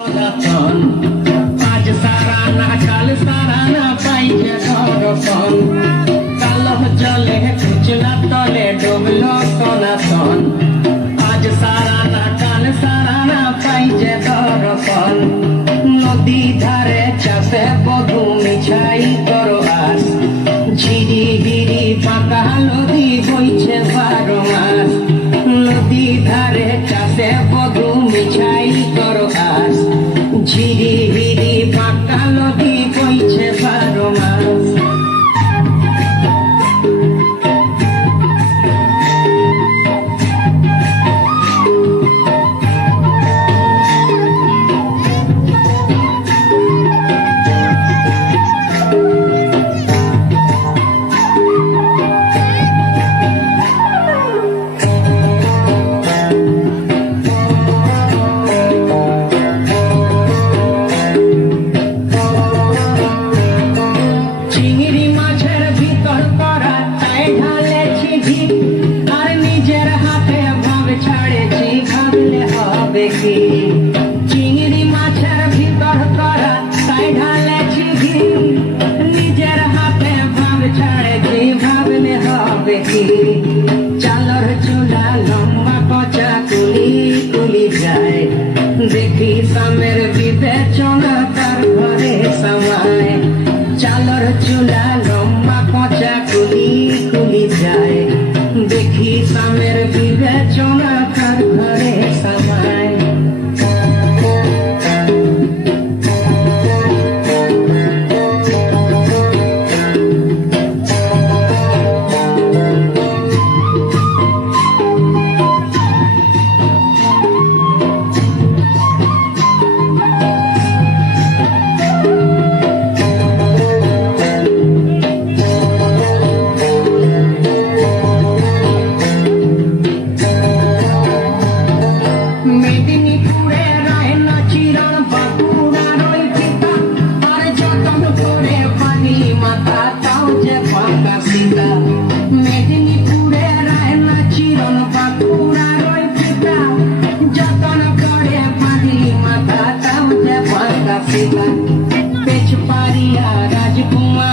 আজ সারা না কাল সারা না পাইছে দর্শন কালো জলে কুচলা তলে ডুবলো সনাতন আজ সারা না কাল সারা না পাইছে দর্শন নদী ধারে চাষে বধু মিছাই করো আস ঝিরি হিরি পাকা নদী বইছে 12 মাস নদী ধারে চাষে বধু মিছাই করো আস ঝিরি হিরি পাকা নদী বইছে 12 মাস চিংড়ি মাছের ভিতর করা তাই ঢালেছি ঘি আর নিজের হাতে ভাব ছাড়েছি ভাবলে হবে কি চিংড়ি মাছের ভিতর করা তাই ঢালেছি ঘি নিজের হাতে ভাব ছাড়েছি ভাবলে হবে কি চালর চুলা লম্বা কচা কুলি কুলি যায় দেখি সামের